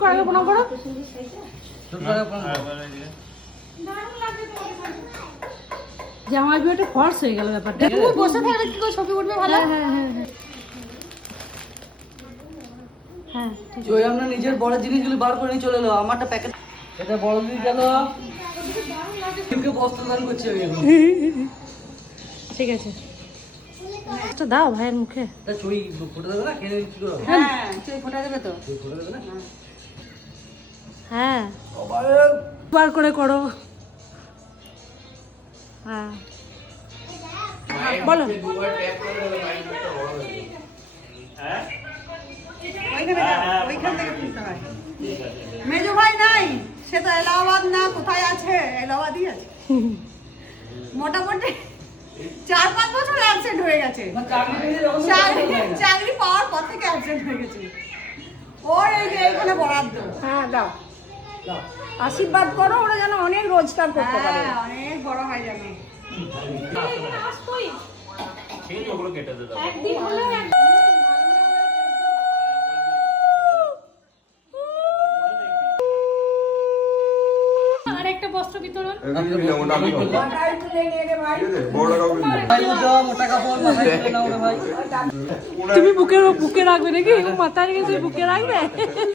করে আগে প্রণাম করো। জামাই বিয়েটা ফর্স হয়ে গেল ব্যাপারটা। তুমি বসে থাকলে কি করে ছবি উঠবে ভালো? হ্যাঁ হ্যাঁ হ্যাঁ হ্যাঁ ওই আমরা নিজের বড় জিনিসগুলো বার করে নিয়ে চলে এলো। আমারটা প্যাকেট এটা বড় দিন গেল। কেউ বস্ত্রদান করছে আমি এখন। ঠিক আছে আচ্ছা দাও ভাইয়ের মুখে। তা চুই ফুটে দেবে না? খেয়ে কি করো? হ্যাঁ তুই ফোটা দেবে তো। চুই ফুটে দেবে না? হ্যাঁ বার করে করো। হ্যাঁ বলো। ওইখান থেকে তুলতে হয়। মেজো ভাই নাই, সে তো এলাহাবাদ না কোথায় আছে, এলাহাবাদই আছে। মোটামুটি 4-5 বছর অ্যাবসেন্ট হয়ে গেছে। চাকরি পাওয়ার পর থেকে অ্যাবসেন্ট হয়ে গেছে। ওর এই যে এখানে বরাদ্দ। হ্যাঁ দাও আশীর্বাদ করো ওরা যেন অনেক রোজগার করতে পারে। হ্যাঁ অনেক বড় হয় জানো। একদিন হলেও আর একটা বস্ত্র বিতরণ। তুমি বুকে রাখবে নাকি? মাথায় রেখে বুকে রাখবে।